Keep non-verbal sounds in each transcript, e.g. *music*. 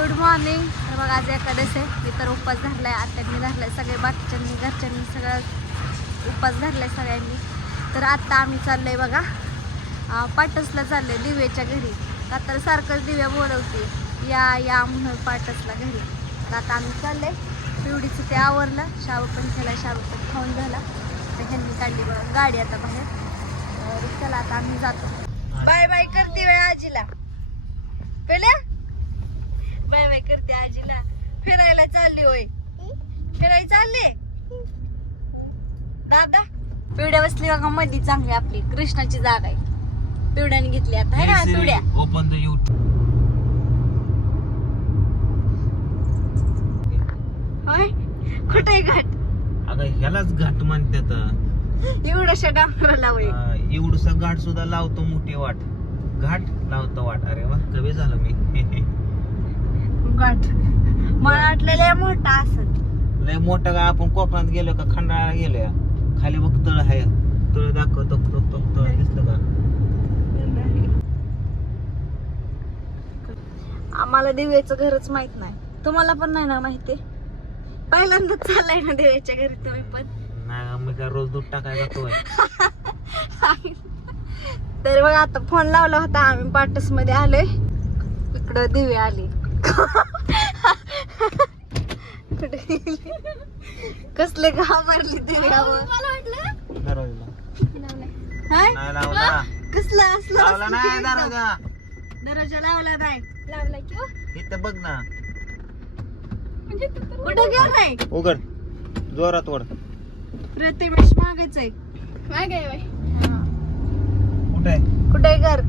Good morning तर बघा आज एकादश आहे. मी तर उपवास धरलाय आत्यांनी धरलाय सगळे बाकीच्यांनी घरच्यांनी सगळं उपवास धरलाय सगळ्यांनी. तर आत्ता आम्ही चाललोय बघा. पाटसला पाटसला आहे दिव्याच्या घरी. आता सारखंच दिव्या बोलवते. या या म्हणून पाटसला घरी. तर आता आम्ही चाललोय. पिवडीचं ते आवरलं. शाबू पण केला शाबू पण खाऊन झाला. तर ह्यांनी काढली बघा गाडी आता बाहेर. तर चला आता आम्ही जातो. बाय बाय कर दिव्या आजीला पेल्या बाय बाय करते आजीला फिरायला चालली होय. फिरायला चालले? दादा? पिवड्या बसली बघा मध्ये चांगली आपली. कृष्णाची जागा आहे. पिवड्याने घेतली आता है ना पिवड्या ओपन द युट्यूब होय? कुठे घाट? अगं ह्यालाच घाट म्हणतात. एवढ्याशा डांगराला होय एवढसा घाट सुद्धा लावतो मोठी वाट. घाट लावतो वाट. अरे वा कमी झालं मी. *laughs* घाट. मला वाटलं लय मोठा असत लय मोठं का? आपण कोकणात गेलो का? खंडाळा गेलो खाली बघ तळ आहे. तळ दाखवतो तो तो तळ. दिसलं का? आम्हाला दिव्याचं घरच माहीत नाही. तुम्हाला पण नाही ना माहिती? पहिल्यांदाच चाललाय ना दिव्याच्या घरी तुम्ही पण? नाही मी काय रोज दूध टाकायला जातोय. *laughs* तर बघा आता फोन लावला होता आम्ही पाटसमध्ये आलोय. इकडं दिवे आली. *laughs* कुठे गेली? कसले घाबरली दिव्यावर दरवाजा हाय? नाही लावला. कसला असला लावला नाही दरवाजा. दरवाजा लावला नाही. लावला की इथं बघ ना. कुठे गेलाय? उघड. जोरात वड प्रतिमेश मागेच आहे. कुठे? कुठे घर?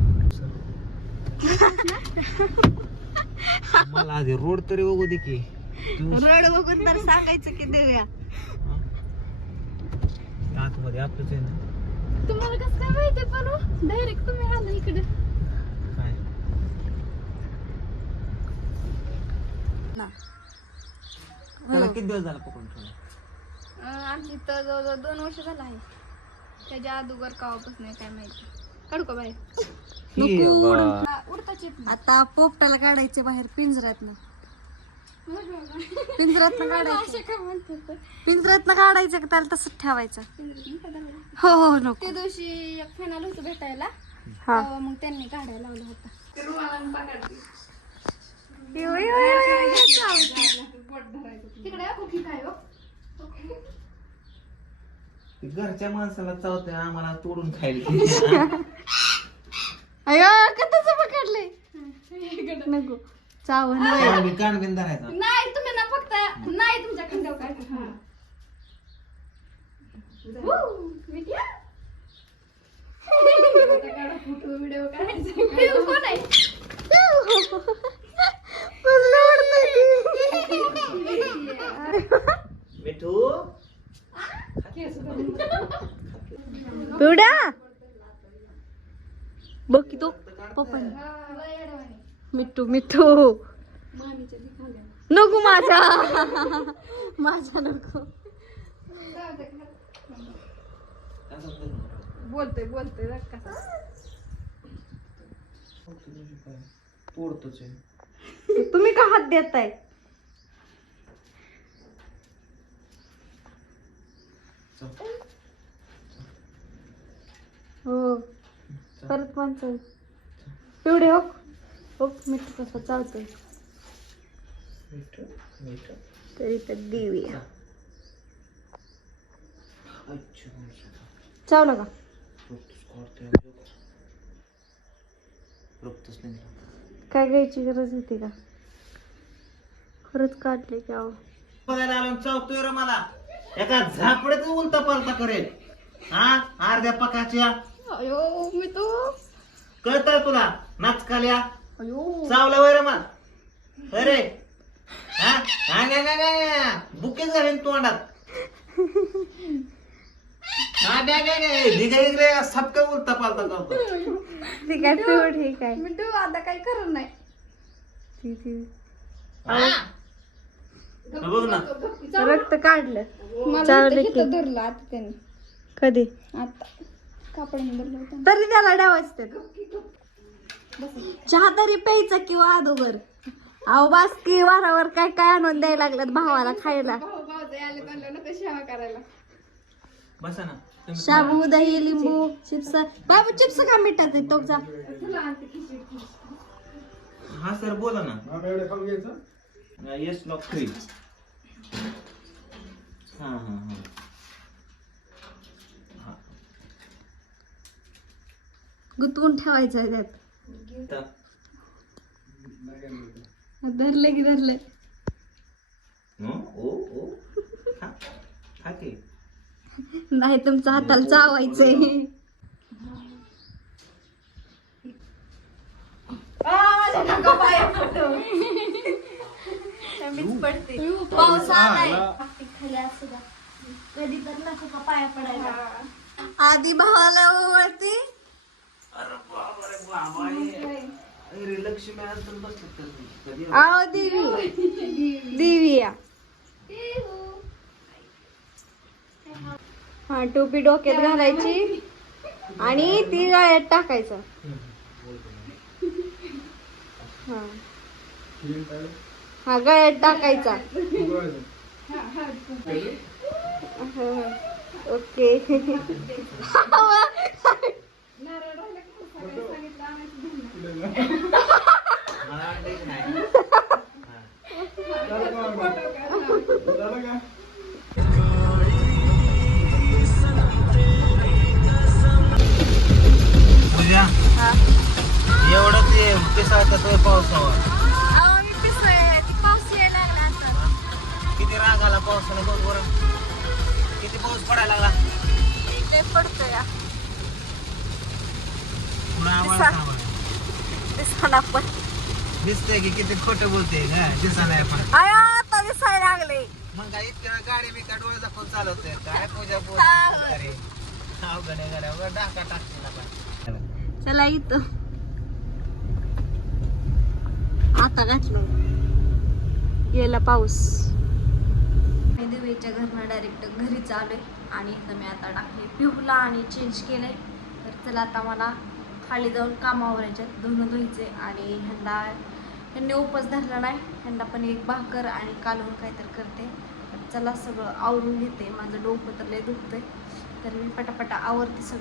*laughs* मला आधी रोड तरी बघू दे की. तू रड बघून तर सांगायचं की देऊया. आतमध्ये आपलंच आहे ना? तुम्हाला कसं काय माहिती पण डायरेक्ट तुम्ही आला इकडे. काय? त्याला किती दिवस झाला पकडून ठेवलं? आमची तर जवळजवळ दोन वर्ष झालं आहे. त्याच्या अगोदर कावापासून आहे काय माहिती. काढू का बाहेर? बा. उडताच येत आता पोपटाला काढायचे बाहेर पिंजऱ्यात नाही पिंजऱ्यात *laughs* काढायचं. असे काय म्हणतात पिंजऱ्यात काढायचं का त्याला तसंच ठेवायचं? का? हो हो नको. त्या दिवशी एक फॅन आलं होतं भेटायला. हा. तेव्हा मग त्यांनी काढायला लावला होता. यो, यो, यो, यो, यो, चालतंय. तिकडे काय हो? ते घरच्या माणसाला चावतंय आम्हाला तोडून खायला *laughs* अयो कधीच पकडले नको वय. कानबीन कानबीन धरायचा नाही तुम्ही ना फक्त नाही तुमच्या खांद्यावर काय व्हिडिओ काढायचा कोण आहे. *laughs* मिठू? पिवड्या बघ की तो पप्पा मिठू मिठू. नको माझा. माझा नको. तोडतोच आहे. तुम्ही का हात देताय? हो. परत माणसं पिवडे हो. हो मिठू कसं चालतंय? तरी तर देऊया. अच्छा चावलं का काय घ्यायची गरज होती का? खरंच काढले की अहो. बघायला आलो चावतोय रे मला. एका झापड्यात उलटा पालता करेल. हा? अर्ध्या पकाच्या. अयो मी तो. कळतंय तुला? नाचकाल्या? अयो. चावला वय रे मला अरे. हा? हा, गा, गा, गा. बुकेच घालीन तोंडात. हा गा, गा, गा. ढिगा इकडे सपका उलटा पालता करतो. ठीक आहे पिवळ ठीक आहे. मी तो आता काही करत नाही. ठीक आहे हा? बघ ना. रक्त काढलं. मला चावलं की. इथं धरलं आता त्याने. कधी? आता. कापडाने धरलं होतं. तरी त्याला डावायचं चहा तरी प्यायचा किंवा अगोदर अहो बास की वारावर काय काय आणून द्यायला लागल्यात भावाला खायला? भाऊ भाऊ आले म्हणलं नको शेवा करायला. बसा ना. तुम्ही- शाबू दही लिंबू चिप्स. बाबू चिप्स का मिठात आहे तो जा. तुला आणते खिचडी. हा सर बोला ना. येस लॉक थ्री हा हा हा गुंतवून ठेवायचं आहे त्यात. धरले की धरले. हो? ओ ओ. खा खा की नाही तुमच्या हाताला चावायचंय पाऊस आलाय खाली असू द्या. कधी तर नको का पाया पडायला? आधी भावाला ओळखते हे. आहो देवी. देवी या. हा टोपी डोक्यात घालायची. आणि ती गाळ्यात टाकायचं. हा. हा गळ्यात टाकायचा. ओके. हा. एवढं ते पिसाळतात पावसावर? बघ बरं किती पाऊस पडायला लागला? पडतोय दिसतंय की किती खोटं बोलते का दिसायला पण. आता दिसायला लागले. मग काय इतक्या गाडी मी डोळे दाखवून चालवतोय काय पूजा. अरे. अवघड आहे गाड्या वर डाका टाकते चला इथं. आता घातलं. गेला पाऊस. आईच्या घरनं डायरेक्ट घरी चालू आणि इथं मी आता टाकले पिहूला आणि चेंज केलंय. तर चला आता मला खाली जाऊन कामावर यायच्यात धुणं धुयचे आणि ह्यांना ह्यांनी उपस धरला नाही. ह्यांना पण एक भाकर आणि कालवून काहीतरी करते. चला सगळं आवरून घेते. माझं डोकं तर लय दुखतंय. तर मी पटापटा आवरते सगळं.